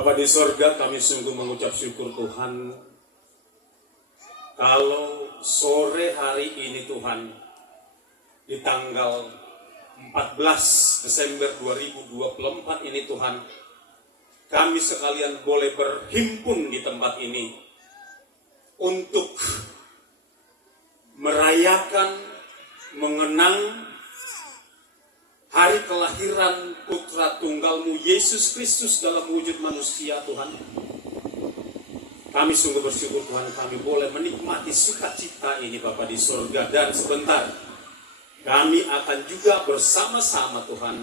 Bapa di sorga, kami sungguh mengucap syukur Tuhan, kalau sore hari ini Tuhan, di tanggal 14 Desember 2024 ini Tuhan, kami sekalian boleh berhimpun di tempat ini untuk merayakan, mengenang hari kelahiran Putra Tunggal-Mu Yesus Kristus dalam wujud manusia Tuhan. Kami sungguh bersyukur Tuhan, kami boleh menikmati sukacita ini Bapa di surga. Dan sebentar kami akan juga bersama-sama Tuhan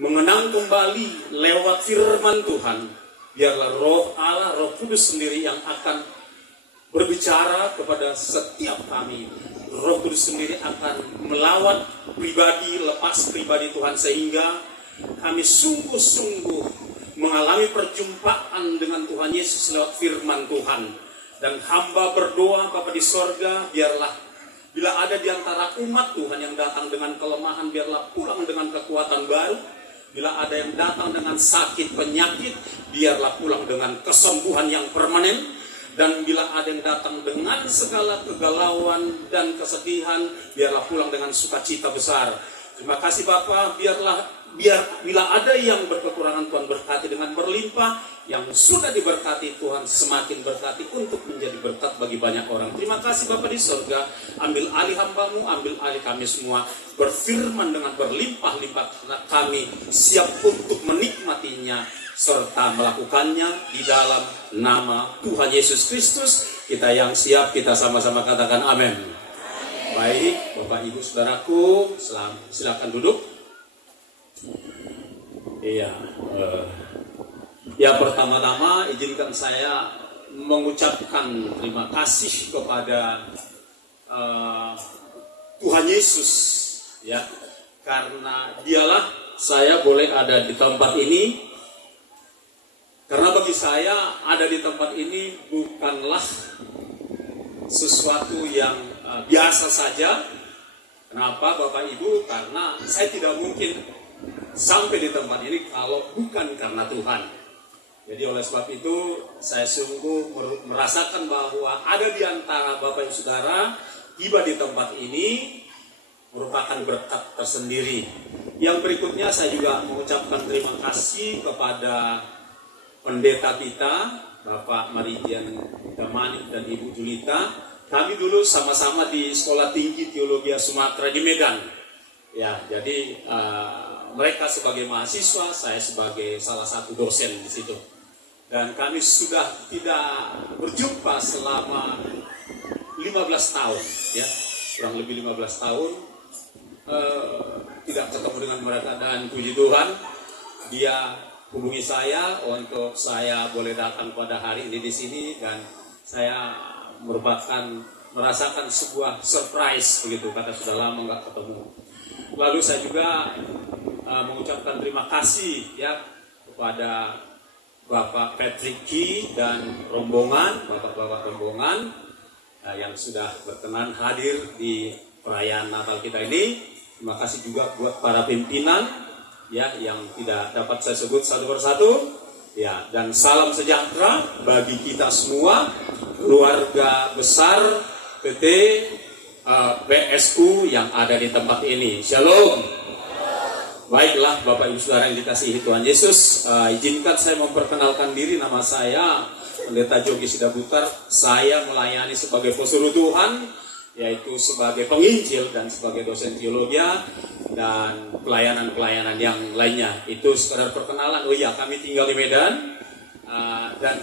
mengenang kembali lewat firman Tuhan. Biarlah Roh Allah, Roh Kudus sendiri yang akan berbicara kepada setiap kami. Roh Kudus sendiri akan melawat pribadi, lepas pribadi Tuhan, sehingga kami sungguh-sungguh mengalami perjumpaan dengan Tuhan Yesus lewat firman Tuhan. Dan hamba berdoa Bapa di sorga, biarlah bila ada di antara umat Tuhan yang datang dengan kelemahan, biarlah pulang dengan kekuatan baru. Bila ada yang datang dengan sakit, penyakit, biarlah pulang dengan kesembuhan yang permanen. Dan bila ada yang datang dengan segala kegalauan dan kesedihan, biarlah pulang dengan sukacita besar. Terima kasih Bapa, bila ada yang berkekurangan, Tuhan berkati dengan berlimpah. Yang sudah diberkati, Tuhan semakin berkati untuk menjadi berkat bagi banyak orang. Terima kasih Bapa di surga, ambil alih hamba-Mu, ambil alih kami semua. Berfirman dengan berlimpah-limpah, karena kami siap untuk menikmatinya serta melakukannya di dalam nama Tuhan Yesus Kristus. Kita yang siap, kita sama-sama katakan amin. Baik, Bapak Ibu Saudaraku, silakan duduk. Iya, ya pertama-tama izinkan saya mengucapkan terima kasih kepada Tuhan Yesus, ya, karena Dialah saya boleh ada di tempat ini. Karena bagi saya ada di tempat ini bukanlah sesuatu yang biasa saja. Kenapa Bapak Ibu? Karena saya tidak mungkin sampai di tempat ini kalau bukan karena Tuhan. Jadi oleh sebab itu saya sungguh merasakan bahwa ada di antara Bapak Ibu Saudara tiba di tempat ini merupakan berkat tersendiri. Yang berikutnya saya juga mengucapkan terima kasih kepada pendeta kita, Bapak Maridian Damanik dan Ibu Julita. Kami dulu sama-sama di Sekolah Tinggi Teologi Sumatera di Medan. Ya, jadi mereka sebagai mahasiswa, saya sebagai salah satu dosen di situ. Dan kami sudah tidak berjumpa selama 15 tahun, ya, kurang lebih 15 tahun tidak ketemu dengan mereka. Dan puji Tuhan, dia hubungi saya untuk saya boleh datang pada hari ini di sini, dan saya merasakan sebuah surprise begitu, kata sudah lama nggak ketemu. Lalu saya juga mengucapkan terima kasih ya kepada Bapak Patrick Ki dan rombongan, bapak-bapak rombongan yang sudah berkenan hadir di perayaan Natal kita ini. Terima kasih juga buat para pimpinan ya yang tidak dapat saya sebut satu persatu ya, dan salam sejahtera bagi kita semua, keluarga besar PT PSU yang ada di tempat ini. Shalom. Baiklah Bapak Ibu Saudara yang dikasihi Tuhan Yesus, izinkan saya memperkenalkan diri. Nama saya Pendeta Jogi Sidabutar. Saya melayani sebagai pesuruh Tuhan, yaitu sebagai penginjil dan sebagai dosen teologi dan pelayanan-pelayanan yang lainnya. Itu sekedar perkenalan. Oh iya, kami tinggal di Medan, dan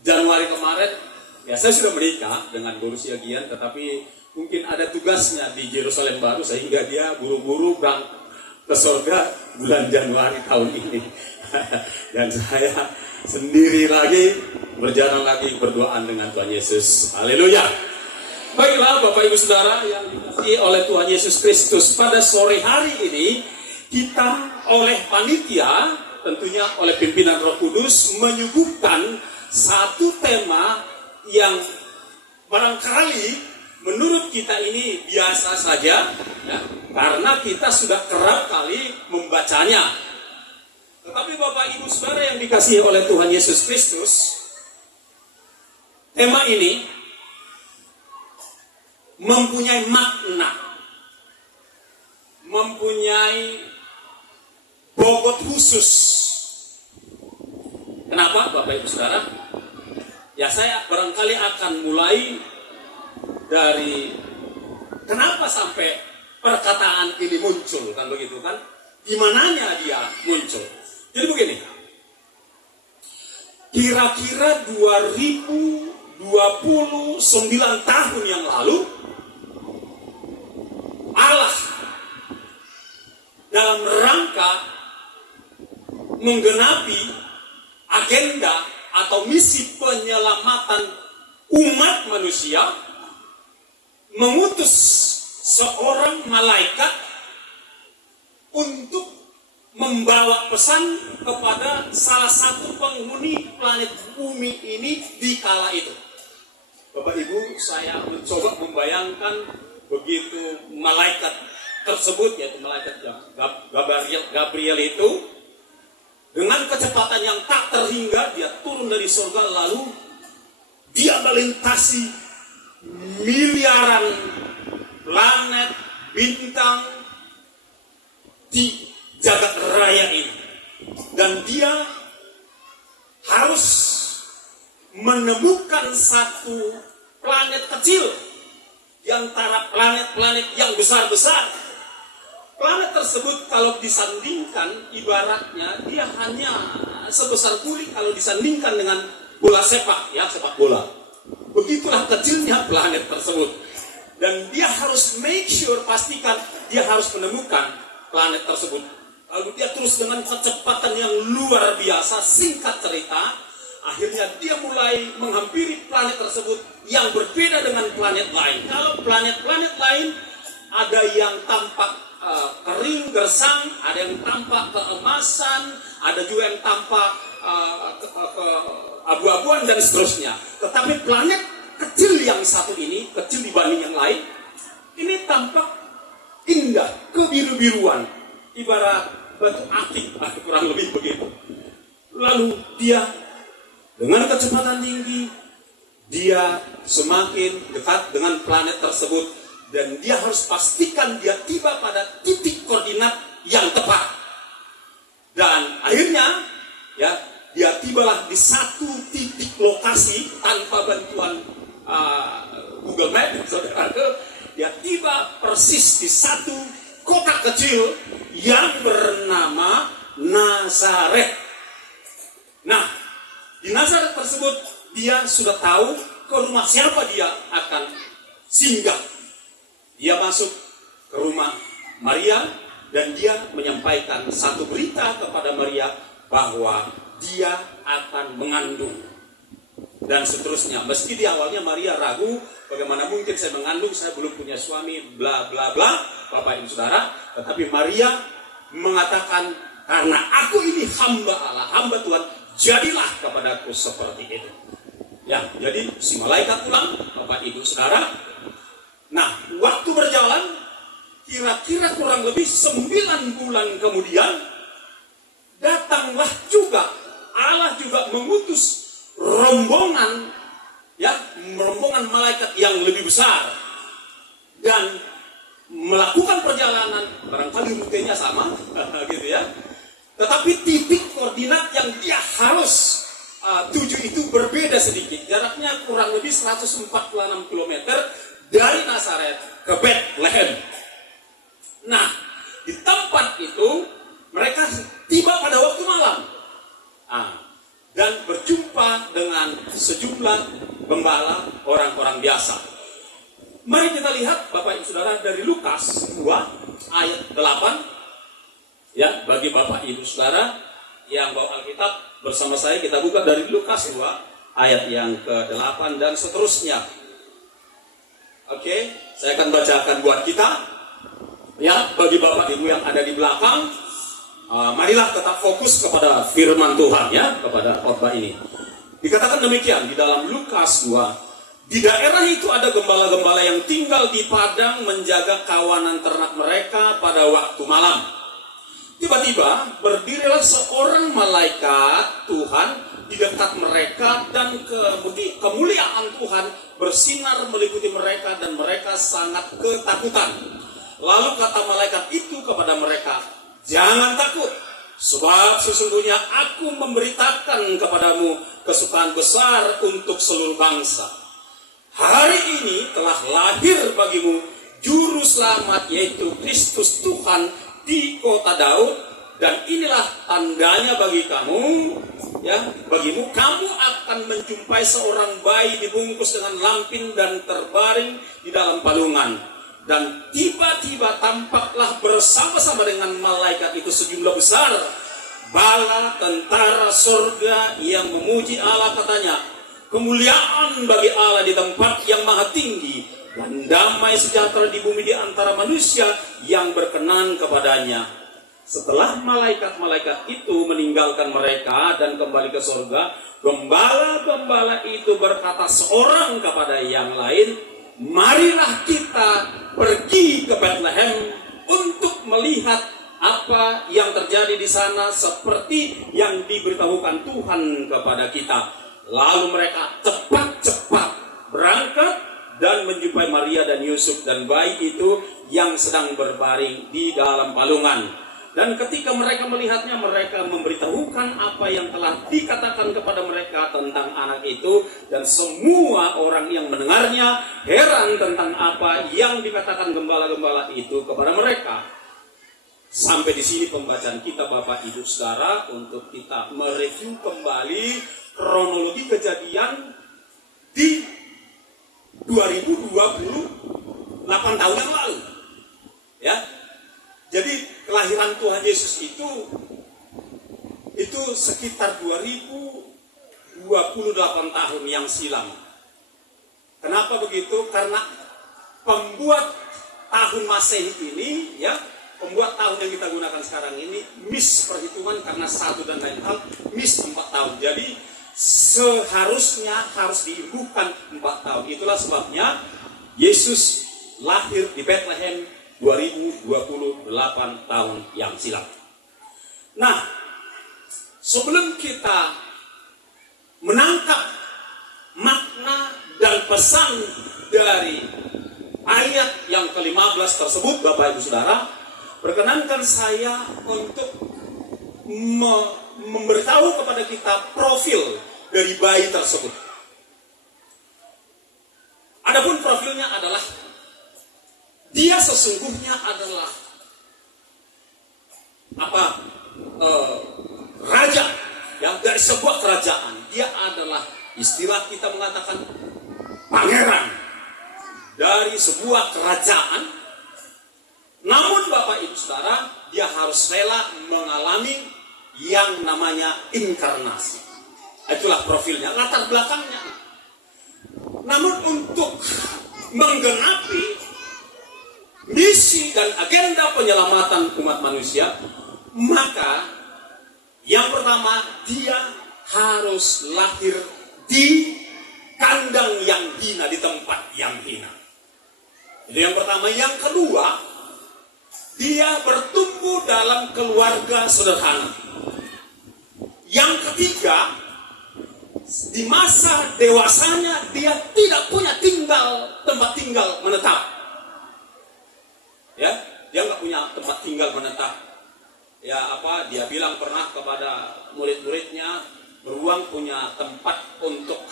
Januari kemarin ya saya sudah menikah dengan Borussia Gian, tetapi mungkin ada tugasnya di Yerusalem Baru sehingga dia buru-buru berangkat ke surga bulan Januari tahun ini. Dan saya sendiri lagi berjalan lagi berdoaan dengan Tuhan Yesus. Haleluya. Baiklah Bapak Ibu Saudara yang dikasihi oleh Tuhan Yesus Kristus, pada sore hari ini kita oleh panitia, tentunya oleh pimpinan Roh Kudus, menyuguhkan satu tema yang barangkali menurut kita ini biasa saja ya, karena kita sudah kerap kali membacanya. Tetapi Bapak Ibu Saudara yang dikasihi oleh Tuhan Yesus Kristus, tema ini mempunyai makna, mempunyai bobot khusus. Kenapa Bapak Ibu Saudara? Ya saya barangkali akan mulai dari kenapa sampai perkataan ini muncul, kan begitu kan? Di mananya dia muncul? Jadi begini, kira-kira 2029 tahun yang lalu, Allah dalam rangka menggenapi agenda atau misi penyelamatan umat manusia, mengutus seorang malaikat untuk membawa pesan kepada salah satu penghuni planet bumi ini di kala itu. Bapak Ibu, saya mencoba membayangkan begitu malaikat tersebut, yaitu malaikat Gabriel itu, dengan kecepatan yang tak terhingga, dia turun dari surga, lalu dia melintasi miliaran planet, bintang di jagat raya ini. Dan dia harus menemukan satu planet kecil di antara planet-planet yang besar-besar. Planet tersebut kalau disandingkan, ibaratnya dia hanya sebesar kulit kalau disandingkan dengan bola sepak, ya, sepak bola. Begitulah kecilnya planet tersebut. Dan dia harus make sure, pastikan dia harus menemukan planet tersebut. Lalu dia terus dengan kecepatan yang luar biasa, singkat cerita, akhirnya dia mulai menghampiri planet tersebut yang berbeda dengan planet lain. Kalau planet-planet lain ada yang tampak kering, gersang, ada yang tampak keemasan, ada juga yang tampak abu-abuan dan seterusnya. Tetapi planet kecil yang satu ini, kecil dibanding yang lain, ini tampak indah, kebiru-biruan, ibarat batu akik, kurang lebih begitu. Lalu dia dengan kecepatan tinggi, dia semakin dekat dengan planet tersebut, dan dia harus pastikan dia tiba pada titik koordinat yang tepat. Dan akhirnya, ya, dia tibalah di satu titik lokasi tanpa bantuan Google Map, saudara. Dia tiba persis di satu kota kecil yang bernama Nazaret. Nah, di Nazaret tersebut dia sudah tahu ke rumah siapa dia akan singgah. Dia masuk ke rumah Maria dan dia menyampaikan satu berita kepada Maria bahwa dia akan mengandung dan seterusnya. Meski di awalnya Maria ragu, bagaimana mungkin saya mengandung, saya belum punya suami, bla bla bla, Bapak Ibu Saudara. Tetapi Maria mengatakan, karena aku ini hamba Allah, hamba Tuhan, jadilah kepadaku seperti itu. Ya, jadi si malaikat pulang, Bapak Ibu Saudara. Nah, waktu berjalan, kira-kira kurang lebih 9 bulan kemudian, datanglah juga, Allah juga mengutus rombongan, ya, rombongan malaikat yang lebih besar, dan melakukan perjalanan, barangkali rutenya sama, gitu ya. Tetapi titik koordinat yang dia harus tuju itu berbeda sedikit. Jaraknya kurang lebih 146 km dari Nazaret ke Bethlehem. Nah, di tempat itu mereka tiba pada waktu malam dan berjumpa dengan sejumlah gembala, orang-orang biasa. Mari kita lihat Bapak Ibu Saudara dari Lukas 2 ayat 8. Ya, bagi Bapak Ibu Saudara yang bawa Alkitab bersama saya, kita buka dari Lukas 2 ayat yang ke-8 dan seterusnya. Oke, saya akan bacakan buat kita. Ya, bagi Bapak Ibu yang ada di belakang, marilah tetap fokus kepada firman Tuhan, ya, kepada khotbah ini. Dikatakan demikian di dalam Lukas 2. Di daerah itu ada gembala-gembala yang tinggal di padang menjaga kawanan ternak mereka pada waktu malam. Tiba-tiba berdirilah seorang malaikat Tuhan di dekat mereka, dan kemuliaan Tuhan bersinar meliputi mereka dan mereka sangat ketakutan. Lalu kata malaikat itu kepada mereka, "Jangan takut, sebab sesungguhnya aku memberitakan kepadamu kesukaan besar untuk seluruh bangsa. Hari ini telah lahir bagimu Juru Selamat, yaitu Kristus Tuhan di kota Daud, dan inilah tandanya bagi kamu, bagimu, kamu akan menjumpai seorang bayi dibungkus dengan lampin dan terbaring di dalam palungan. Dan tiba-tiba tampaklah bersama-sama dengan malaikat itu sejumlah besar bala tentara surga yang memuji Allah, katanya, kemuliaan bagi Allah di tempat yang maha tinggi, dan damai sejahtera di bumi di antara manusia yang berkenan kepadanya." Setelah malaikat-malaikat itu meninggalkan mereka dan kembali ke surga, gembala-gembala itu berkata seorang kepada yang lain, "Marilah kita pergi ke Bethlehem untuk melihat apa yang terjadi di sana seperti yang diberitahukan Tuhan kepada kita." Lalu mereka cepat-cepat berangkat dan menjumpai Maria dan Yusuf dan bayi itu yang sedang berbaring di dalam palungan. Dan ketika mereka melihatnya, mereka memberitahukan apa yang telah dikatakan kepada mereka tentang anak itu, dan semua orang yang mendengarnya heran tentang apa yang dikatakan gembala-gembala itu kepada mereka. Sampai di sini pembacaan kita, Bapak Ibu Saudara, untuk kita mereview kembali kronologi kejadian di 2028 tahun yang lalu. Ya. Jadi kelahiran Tuhan Yesus itu sekitar 2028 tahun yang silam. Kenapa begitu? Karena pembuat tahun Masehi ini, pembuat tahun yang kita gunakan sekarang ini miss perhitungan karena satu dan lain hal, miss 4 tahun. Jadi seharusnya harus diimbuhkan 4 tahun. Itulah sebabnya Yesus lahir di Bethlehem 2028 tahun yang silam. Nah, sebelum kita menangkap makna dan pesan dari ayat yang ke-15 tersebut, Bapak Ibu Saudara, perkenankan saya untuk memberitahu kepada kita profil dari bayi tersebut. Adapun profilnya adalah dia sesungguhnya adalah raja, dari sebuah kerajaan. Dia adalah, istilah kita mengatakan, pangeran dari sebuah kerajaan. Namun Bapak Ibu Saudara, dia harus rela mengalami yang namanya inkarnasi. Itulah profilnya, latar belakangnya. Namun untuk menggenapi misi dan agenda penyelamatan umat manusia, maka yang pertama, dia harus lahir di kandang yang hina, di tempat yang hina. Itu yang pertama. Yang kedua, dia bertumbuh dalam keluarga sederhana. Yang ketiga, di masa dewasanya dia tidak punya tempat tinggal menetap. Dia nggak punya tempat tinggal menetap. Dia bilang pernah kepada murid-muridnya, beruang punya tempat untuk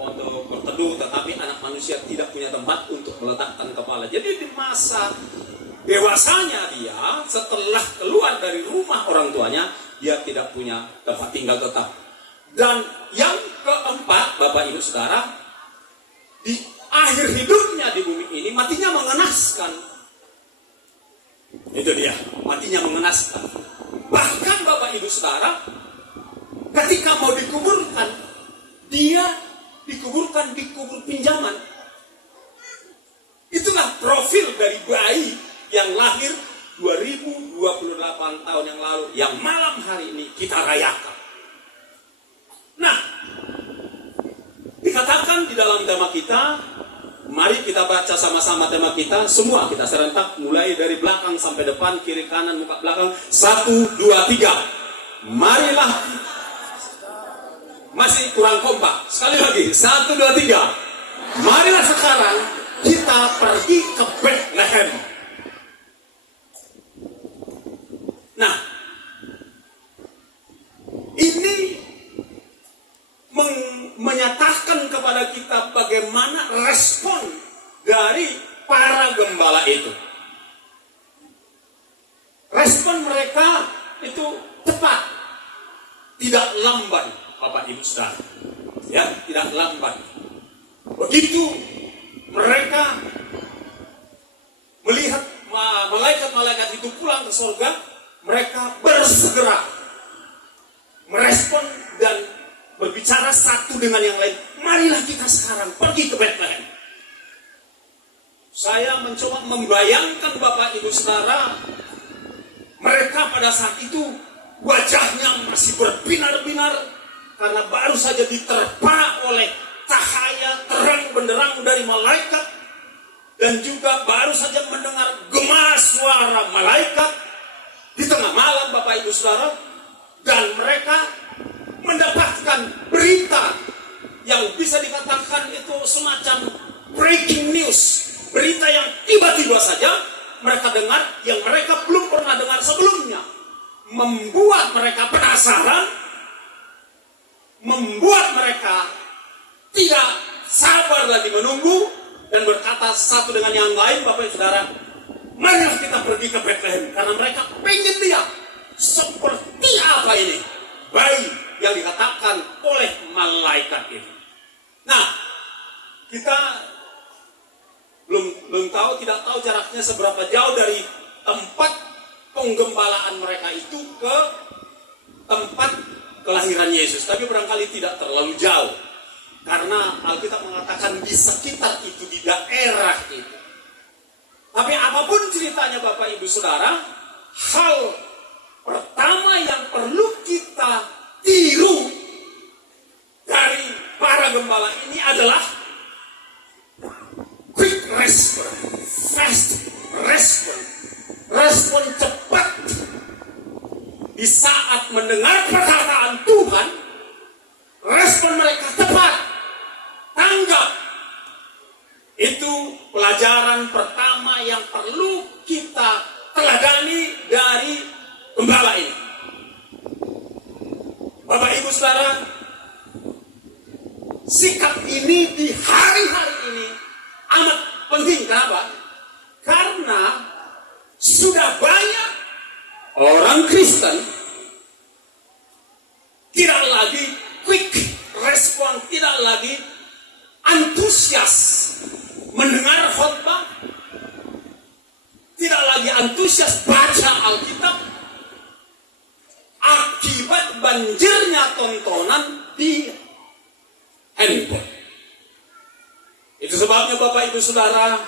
untuk berteduh, tetapi anak manusia tidak punya tempat untuk meletakkan kepala. Jadi di masa dewasanya dia, setelah keluar dari rumah orang tuanya, dia tidak punya tempat tinggal tetap. Dan yang keempat, Bapak Ibu Saudara, di akhir hidupnya di bumi ini, matinya mengenaskan. Itu dia, matinya mengenaskan. Bahkan Bapak Ibu Saudara, ketika mau dikuburkan, dia dikuburkan di kubur pinjaman. Itulah profil dari bayi yang lahir 2028 tahun yang lalu, yang malam hari ini kita rayakan. Nah, dikatakan di dalam tema kita Mari kita baca sama-sama tema kita. Semua kita serentak, mulai dari belakang sampai depan, kiri kanan, muka belakang. 1, 2, 3. Marilah. Masih kurang kompak. Sekali lagi. 1, 2, 3. Marilah sekarang kita pergi ke Bethlehem. Nah, ini menyatakan kepada kita bagaimana respon dari para gembala itu. Respon mereka itu cepat, tidak lamban, Bapak Ibu Saudara. Ya, tidak lamban. Begitu mereka melihat malaikat-malaikat itu pulang ke surga, mereka bersegera merespon dan berbicara satu dengan yang lain. Marilah kita sekarang pergi ke Bethlehem. Saya mencoba membayangkan Bapak Ibu Saudara, mereka pada saat itu wajahnya masih berbinar-binar karena baru saja diterpa oleh cahaya terang benderang dari malaikat, dan juga baru saja mendengar gema suara malaikat di tengah malam, Bapak Ibu Saudara, dan mereka mendapatkan berita yang bisa dikatakan itu semacam breaking news, berita yang tiba-tiba saja mereka dengar yang mereka belum pernah dengar sebelumnya, membuat mereka penasaran, membuat mereka tidak sabar lagi menunggu dan berkata satu dengan yang lain, Bapak Ibu Saudara, marilah kita pergi ke Bethlehem, karena mereka pengen lihat seperti apa ini bayi yang dikatakan oleh malaikat itu. Nah, kita belum tahu, tidak tahu jaraknya seberapa jauh dari tempat penggembalaan mereka itu ke tempat kelahiran Yesus. Tapi barangkali tidak terlalu jauh, karena Alkitab mengatakan di sekitar itu, di daerah itu. Tapi apapun ceritanya Bapak Ibu Saudara, hal pertama yang perlu kita tiru dari para gembala ini adalah quick response, fast response, respon cepat. Di saat mendengar perkataan Tuhan, respon mereka cepat, tanggap. Itu pelajaran pertama yang perlu kita teladani dari gembala ini. Bapak Ibu Saudara, sikap ini di hari-hari ini amat penting. Kenapa? Karena sudah banyak orang Kristen tidak lagi quick respon, tidak lagi antusias mendengar khotbah, tidak lagi antusias baca Alkitab, akibat banjirnya tontonan di handphone. Itu sebabnya Bapak Ibu Saudara,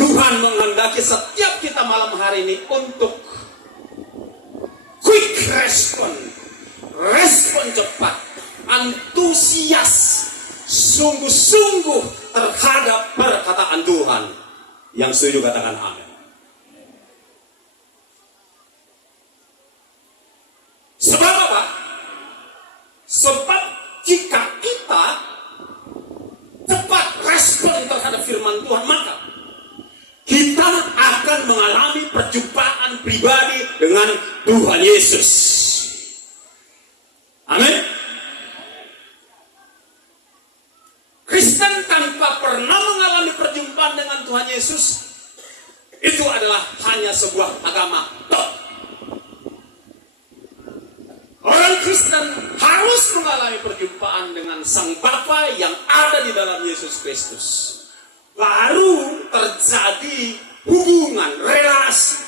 Tuhan menghendaki setiap kita malam hari ini untuk quick respon, respon cepat, antusias, sungguh-sungguh terhadap perkataan Tuhan. Yang setuju katakan amin. Sebab apa? Sebab jika kita cepat respon terhadap firman Tuhan, maka kita akan mengalami perjumpaan pribadi dengan Tuhan Yesus. Amin. Kristen tanpa pernah mengalami perjumpaan dengan Tuhan Yesus, itu adalah hanya sebuah agama tok. Orang Kristen harus mengalami perjumpaan dengan Sang Bapa yang ada di dalam Yesus Kristus. Baru terjadi hubungan, relasi.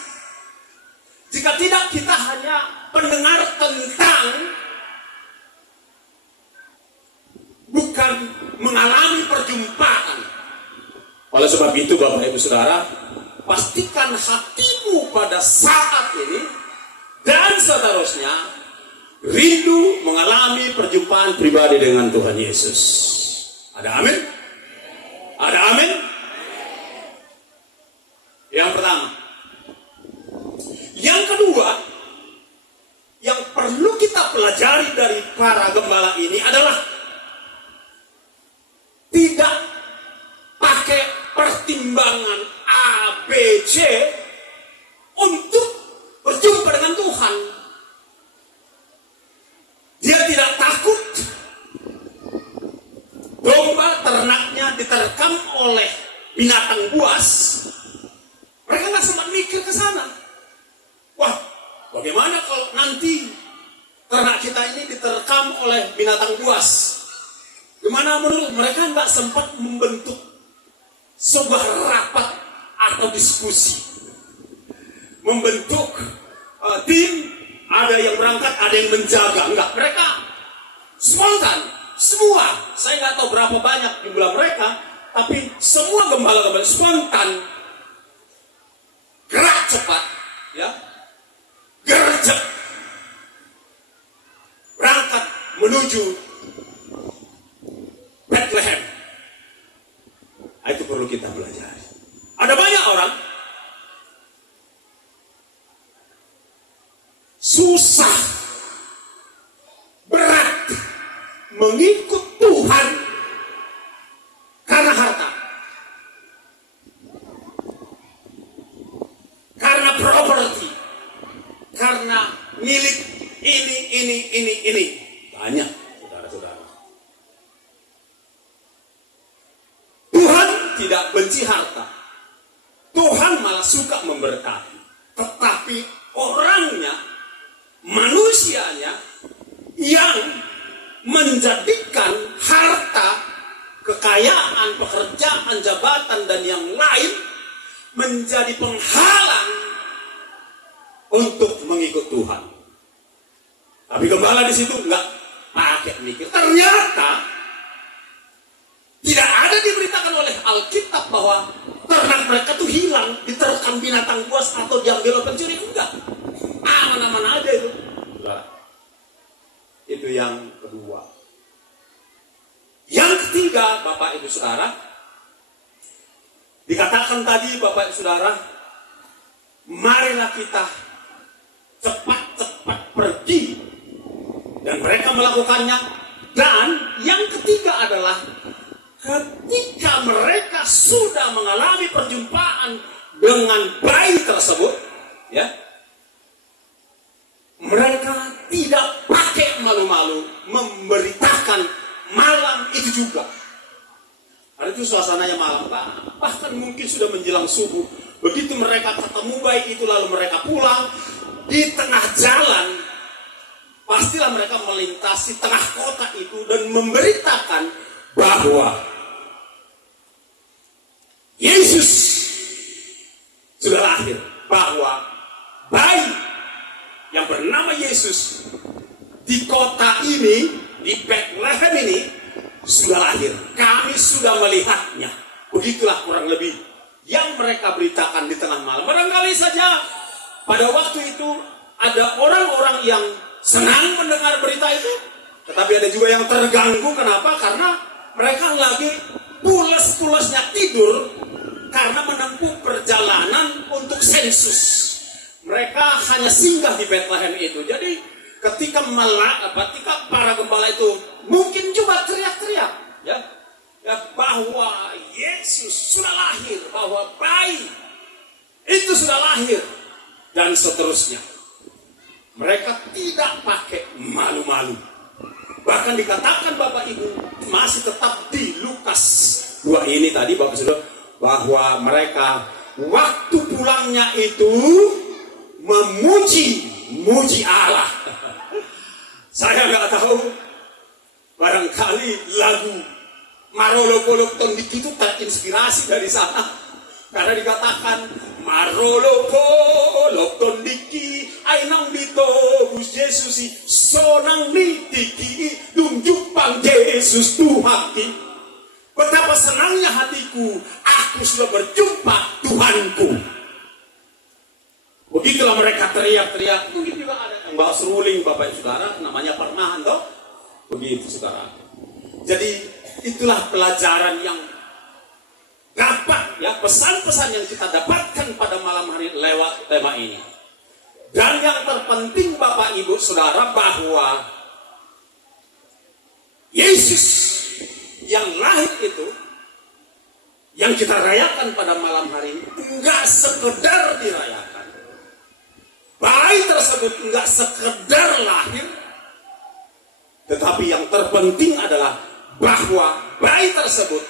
Jika tidak, kita hanya pendengar tentang, bukan mengalami perjumpaan. Oleh sebab itu Bapak Ibu Saudara, pastikan hatimu pada saat ini dan seterusnya rindu mengalami perjumpaan pribadi dengan Tuhan Yesus. Ada amin? Ada amin? Yang pertama. Yang kedua, yang perlu kita pelajari dari para gembala ini adalah tidak pakai pertimbangan A, B, C untuk berjumpa dengan Tuhan. Dia tidak takut domba ternaknya diterkam oleh binatang buas. Mereka nggak sempat mikir ke sana. Wah, bagaimana kalau nanti ternak kita ini diterkam oleh binatang buas? Gimana menurut mereka? Nggak sempat membentuk sebuah rapat atau diskusi, membentuk tim, ada yang berangkat, ada yang menjaga. Enggak, mereka spontan, semua. Saya nggak tahu berapa banyak jumlah mereka, tapi semua gembala-gembala spontan, gerak cepat, ya, gercep, berangkat menuju Bethlehem. Itu perlu kita belajar. Ada banyak orang susah, berat mengikut Tuhan karena harta, karena properti, karena milik ini. Banyak, saudara-saudara. Tuhan tidak benci harta. Tuhan malah suka memberkati. Tetapi orangnya, manusianya yang menjadikan harta, kekayaan, pekerjaan, jabatan, dan yang lain menjadi penghalang untuk mengikut Tuhan. Tapi gembala di situ nggak pakai mikir. Ternyata tidak ada diberitakan oleh Alkitab bahwa ternak mereka tuh hilang, diterkam binatang buas atau diambil oleh pencuri. Enggak. Aman-aman aja itu. Nah, itu yang kedua. Yang ketiga, Bapak Ibu Saudara, dikatakan tadi Bapak Ibu Saudara, marilah kita cepat-cepat pergi. Dan mereka melakukannya. Dan yang ketiga adalah ketika mereka sudah mengalami perjumpaan dengan bayi tersebut, ya, mereka tidak pakai malu-malu memberitakan malam itu juga. Karena itu suasananya malam, bahkan mungkin sudah menjelang subuh. Begitu mereka ketemu bayi itu lalu mereka pulang, di tengah jalan pastilah mereka melintasi tengah kota itu dan memberitakan bahwa Yesus sudah lahir, bahwa bayi yang bernama Yesus di kota ini, di Bethlehem ini sudah lahir. Kami sudah melihatnya. Begitulah kurang lebih yang mereka beritakan di tengah malam. Barangkali saja pada waktu itu ada orang-orang yang senang mendengar berita itu, tetapi ada juga yang terganggu. Kenapa? Karena mereka lagi pulas-pulasnya tidur karena menempuh perjalanan untuk sensus. Mereka hanya singgah di Bethlehem itu. Jadi ketika para gembala itu mungkin coba teriak-teriak, ya, bahwa Yesus sudah lahir, bahwa bayi itu sudah lahir, dan seterusnya. Mereka tidak pakai malu-malu. Bahkan dikatakan Bapak Ibu masih tetap di Lukas 2 ini tadi Bapak Saudara, bahwa mereka waktu pulangnya itu memuji Allah. Saya nggak tahu, barangkali lagu Marolo Polok Tondiki itu terinspirasi dari sana, karena dikatakan Marolo Polok Tondiki ainang dito Gus Yesusi sonang nitiki tunjukkan Yesus Tuhaki. Betapa senangnya hatiku, aku sudah berjumpa Tuhanku. Begitulah mereka teriak-teriak. Mungkin juga ada yang bawa seruling Bapak Saudara, namanya Parmahan toh. Begitu Saudara. Jadi itulah pelajaran yang ya pesan-pesan yang kita dapatkan pada malam hari lewat tema ini. Dan yang terpenting Bapak Ibu Saudara, bahwa Yesus yang lahir itu, yang kita rayakan pada malam hari ini, enggak sekedar dirayakan. Bayi tersebut enggak sekedar lahir, tetapi yang terpenting adalah bahwa bayi tersebut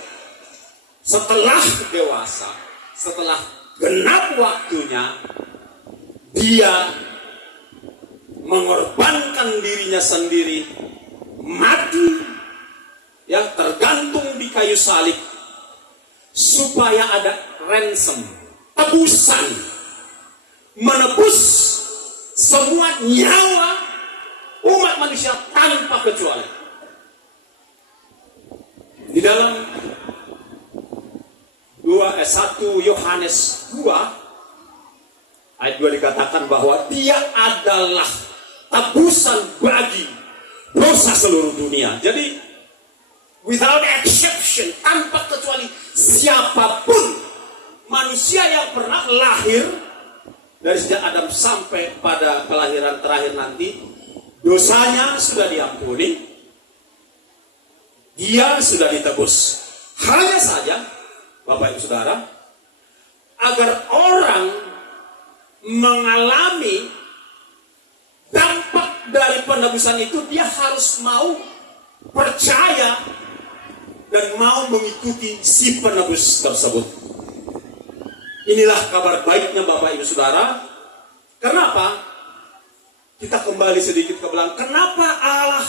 setelah dewasa, setelah genap waktunya, dia mengorbankan dirinya sendiri, mati, ya tergantung di kayu salib, supaya ada ransom, tebusan, menebus semua nyawa umat manusia tanpa kecuali. Di dalam 1 Yohanes 2 ayat 2 dikatakan bahwa dia adalah tebusan bagi dosa seluruh dunia. Jadi without exception, tanpa kecuali, siapapun manusia yang pernah lahir dari sejak Adam sampai pada kelahiran terakhir nanti, dosanya sudah diampuni, dia sudah ditebus. Hanya saja Bapak Ibu Saudara, agar orang mengalami dampak dari penebusan itu, dia harus mau percaya dan mau mengikuti si penebus tersebut. Inilah kabar baiknya Bapak Ibu Saudara. Kenapa? Kita kembali sedikit ke belakang. Kenapa Allah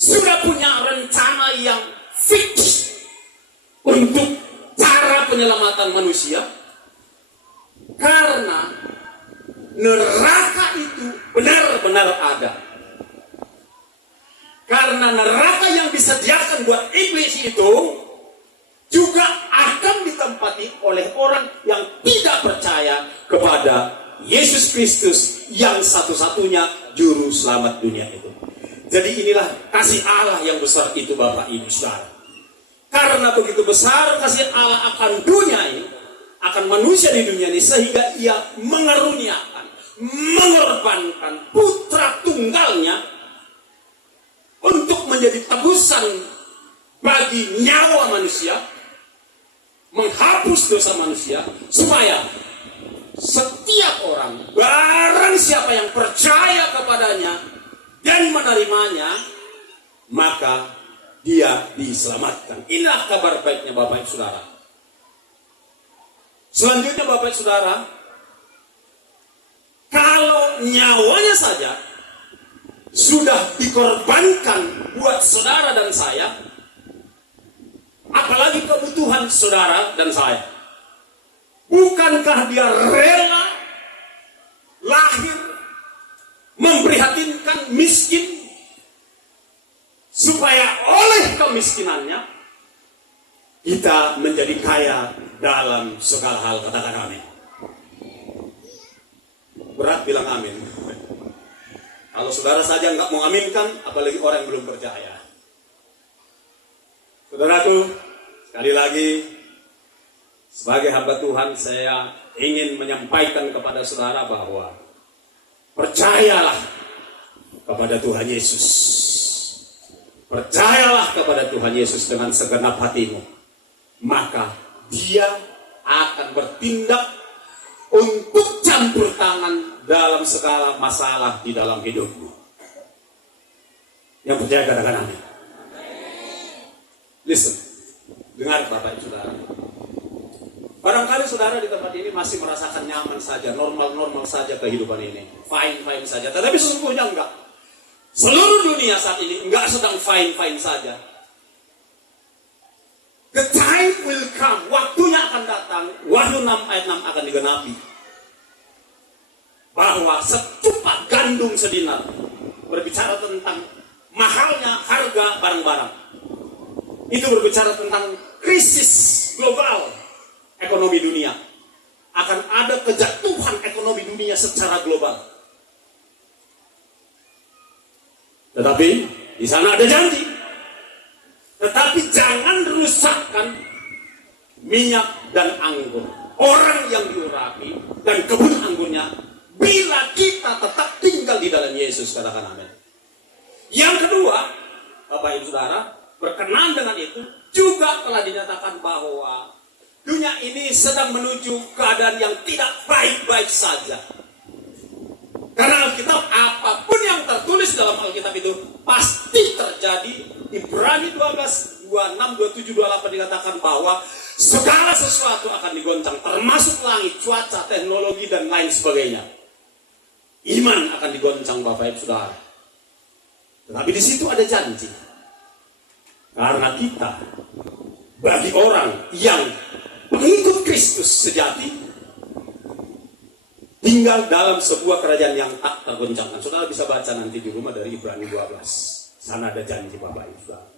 sudah punya rencana yang fix untuk cara penyelamatan manusia? Karena neraka itu benar-benar ada. Karena neraka yang disediakan buat iblis itu juga akan ditempati oleh orang yang tidak percaya kepada Yesus Kristus yang satu-satunya juru selamat dunia itu. Jadi inilah kasih Allah yang besar itu Bapak Ibu Saudara. Karena begitu besar kasih Allah akan dunia ini, akan manusia di dunia ini, sehingga ia mengaruniakan, mengorbankan putra tunggalnya untuk menjadi tebusan bagi nyawa manusia, menghapus dosa manusia, supaya setiap orang, barang siapa yang percaya kepadanya dan menerimanya, maka dia diselamatkan. Inilah kabar baiknya Bapak Ibu Saudara. Selanjutnya Bapak Ibu Saudara, kalau nyawanya saja sudah dikorbankan buat saudara dan saya, apalagi kebutuhan saudara dan saya. Bukankah dia rela lahir, memprihatinkan miskin, supaya oleh kemiskinannya kita menjadi kaya dalam segala hal? Katakan amin. Berat bilang amin. Kalau saudara saja nggak mau aminkan, apalagi orang yang belum percaya. Saudaraku, sekali lagi, sebagai hamba Tuhan, saya ingin menyampaikan kepada saudara bahwa percayalah kepada Tuhan Yesus. Percayalah kepada Tuhan Yesus dengan segenap hatimu. Maka dia akan bertindak untuk campur tangan dalam segala masalah di dalam hidupmu. Yang percaya katakan amin. Listen, dengar Bapak Ibu Saudara. Barangkali saudara di tempat ini masih merasakan nyaman saja, normal-normal saja kehidupan ini, fine-fine saja. Tetapi sesungguhnya enggak. Seluruh dunia saat ini enggak sedang fine-fine saja. The time will come, waktunya akan datang, Wahyu 6 ayat 6 akan digenapi, bahwa secupak gandum sedinar, berbicara tentang mahalnya harga barang-barang. Itu berbicara tentang krisis global ekonomi dunia. Akan ada kejatuhan ekonomi dunia secara global. Tetapi di sana ada janji. Tetapi jangan rusakkan minyak dan anggur. Orang yang diurapi dan kebun anggurnya, bila kita tetap tinggal di dalam Yesus, katakan amin. Yang kedua, Bapak Ibu Saudara, berkenan dengan itu, juga telah dinyatakan bahwa dunia ini sedang menuju keadaan yang tidak baik-baik saja. Karena Alkitab, apapun yang tertulis dalam Alkitab itu pasti terjadi. Ibrani 12, 26, 27, 28 dikatakan bahwa segala sesuatu akan digoncang, termasuk langit, cuaca, teknologi, dan lain sebagainya. Iman akan digoncang, Bapak Ibu Saudara. Tetapi di situ ada janji. Karena kita, bagi orang yang pengikut Kristus sejati, tinggal dalam sebuah kerajaan yang tak tergoncangkan. Saudara bisa baca nanti di rumah dari Ibrani 12. Sana ada janji, Bapak Ibu Saudara.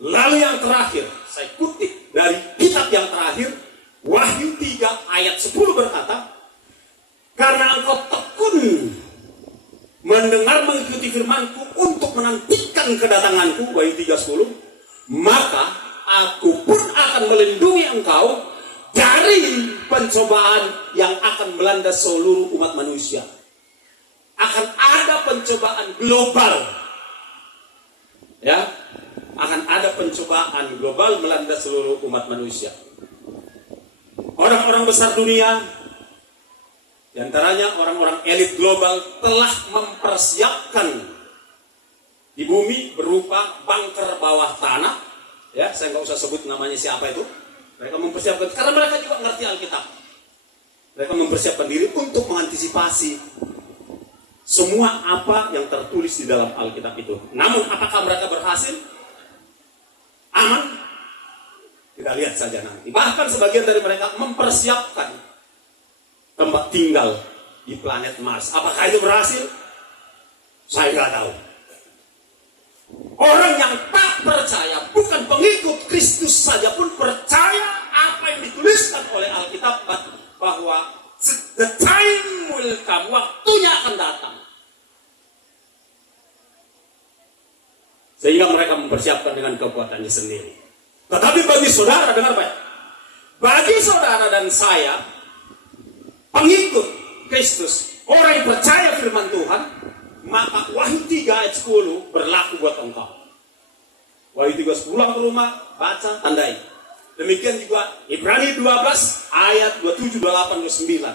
Lalu yang terakhir, saya kutip dari kitab yang terakhir, Wahyu 3 ayat 10 berkata, karena engkau tekun mendengar mengikuti firmanku untuk menantikan kedatanganku, Wahyu 3:10, maka aku pun akan melindungi engkau dari pencobaan yang akan melanda seluruh umat manusia. Akan ada pencobaan global. Ya, akan ada pencobaan global melanda seluruh umat manusia. Orang-orang besar dunia, di antaranya orang-orang elit global, telah mempersiapkan di bumi berupa bunker bawah tanah. Ya, saya nggak usah sebut namanya siapa itu. Mereka mempersiapkan, karena mereka juga ngerti Alkitab. Mereka mempersiapkan diri untuk mengantisipasi semua apa yang tertulis di dalam Alkitab itu. Namun, apakah mereka berhasil? Aman? Kita lihat saja nanti. Bahkan sebagian dari mereka mempersiapkan tempat tinggal di planet Mars. Apakah itu berhasil? Saya nggak tahu. Orang yang tak percaya, bukan pengikut Kristus saja pun percaya apa yang dituliskan oleh Alkitab, bahwa the time will come, waktunya akan datang. Sehingga mereka mempersiapkan dengan kekuatannya sendiri. Tetapi bagi saudara, dengar baik. Bagi saudara dan saya, pengikut Kristus, orang yang percaya firman Tuhan, maka Wahyu 3 ayat 10 berlaku buat engkau. Wahyu 3 pulang ke rumah, baca, tandai. Demikian juga Ibrani 12 ayat 27, 28, 29.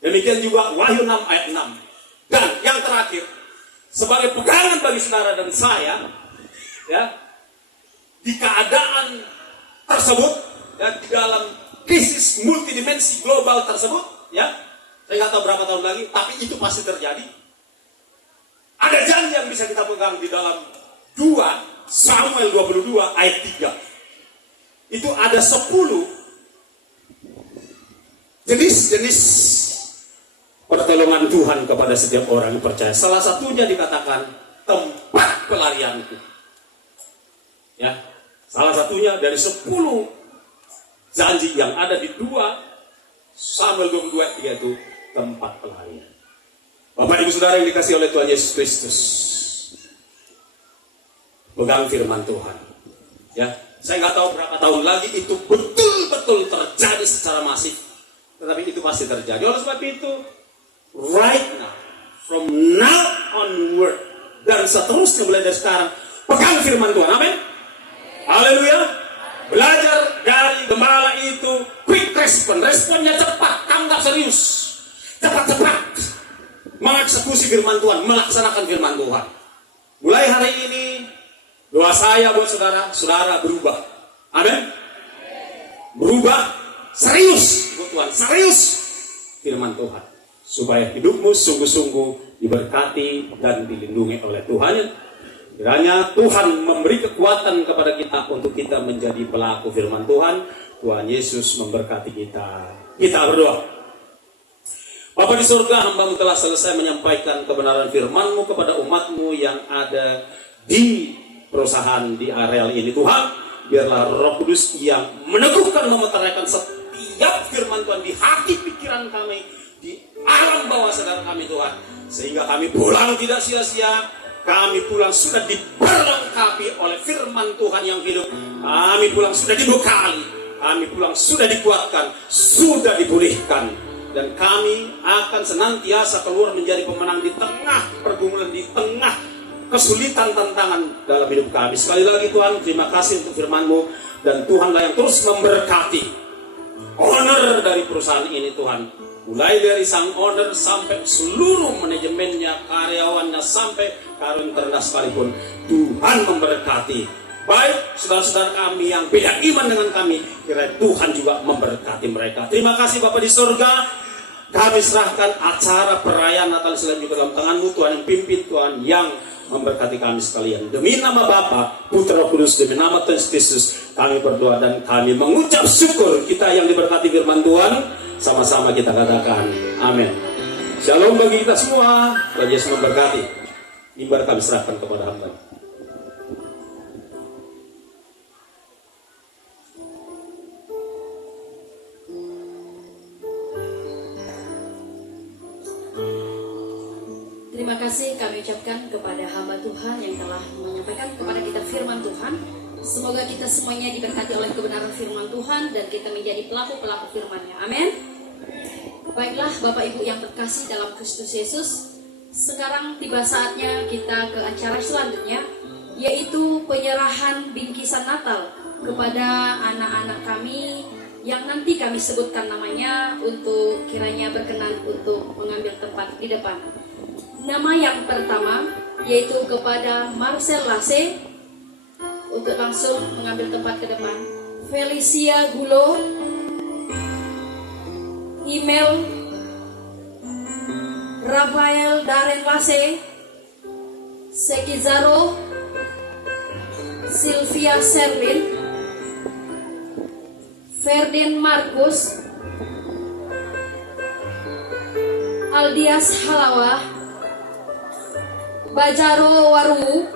Demikian juga Wahyu 6 ayat 6. Dan yang terakhir, sebagai pegangan bagi saudara dan saya, ya, di keadaan tersebut, ya, di dalam krisis multidimensi global tersebut, ya, saya nggak tahu berapa tahun lagi, tapi itu pasti terjadi. Ada janji yang bisa kita pegang di dalam 2 Samuel 22 ayat 3. Itu ada 10 jenis-jenis pertolongan Tuhan kepada setiap orang yang percaya. Salah satunya dikatakan tempat pelarianku. Ya, salah satunya dari 10 janji yang ada di 2 Samuel 22 ayat 3 itu tempat pelarian. Bapak Ibu Saudara yang dikasihi oleh Tuhan Yesus Kristus, pegang firman Tuhan. Ya, saya nggak tahu berapa tahun lagi itu betul-betul terjadi secara masif, tetapi itu pasti terjadi. Oleh sebab itu, right now, from now onward, dan seterusnya mulai dari sekarang, pegang firman Tuhan. Amin. Haleluya. Belajar dari gembala itu, quick response, responnya cepat, tanggap serius, cepat-cepat mengeksekusi firman Tuhan, melaksanakan firman Tuhan. Mulai hari ini, doa saya buat saudara, saudara berubah. Amin. Berubah serius buat Tuhan, serius firman Tuhan, supaya hidupmu sungguh-sungguh diberkati dan dilindungi oleh Tuhan. Kiranya Tuhan memberi kekuatan kepada kita untuk kita menjadi pelaku firman Tuhan. Tuhan Yesus memberkati kita. Kita berdoa. Bapa di surga, hamba-Mu telah selesai menyampaikan kebenaran firman-Mu kepada umat-Mu yang ada di perusahaan di areal ini. Tuhan, biarlah Roh Kudus yang meneguhkan, memeteraikan setiap firman Tuhan di hati pikiran kami, di alam bawah sadar kami Tuhan, sehingga kami pulang tidak sia-sia. Kami pulang sudah diperlengkapi oleh firman Tuhan yang hidup. Kami pulang sudah dibekali. kami pulang sudah dikuatkan, sudah dipulihkan. Dan kami akan senantiasa keluar menjadi pemenang di tengah pergumulan, di tengah kesulitan, tantangan dalam hidup kami. Sekali lagi Tuhan, terima kasih untuk firman-Mu. Dan Tuhanlah yang terus memberkati owner dari perusahaan ini Tuhan. Mulai dari sang owner sampai seluruh manajemennya, karyawannya, sampai karyawan terendah sekalipun. Tuhan memberkati. Baik saudara-saudara kami yang beda iman dengan kami, kira Tuhan juga memberkati mereka. Terima kasih Bapa di surga. Kami serahkan acara perayaan Natal selanjutnya dalam tangan-Mu Tuhan, yang pimpin Tuhan, yang memberkati kami sekalian. Demi nama Bapa, Putra, Roh Kudus, demi nama Tuhan Yesus, kami berdoa dan kami mengucap syukur. Kita yang diberkati firman Tuhan, sama-sama kita katakan amin. Shalom bagi kita semua. Tuhan Yesus memberkati. Mimbar kami serahkan kepada hamba. Terima kasih kami ucapkan kepada hamba Tuhan yang telah menyampaikan kepada kita firman Tuhan. Semoga kita semuanya diberkati oleh kebenaran firman Tuhan dan kita menjadi pelaku-pelaku firman-Nya. Amin. Baiklah Bapak Ibu yang terkasih dalam Kristus Yesus, sekarang tiba saatnya kita ke acara selanjutnya, yaitu penyerahan bingkisan Natal kepada anak-anak kami yang nanti kami sebutkan namanya untuk kiranya berkenan untuk mengambil tempat di depan. Nama yang pertama yaitu kepada Marcel Lasse untuk langsung mengambil tempat ke depan. Felicia Gulo, email Rafael Darren Lasse, Sekizaro, Sylvia Serlin, Ferdin Markus, Aldias Halawa, Bajaro Waru,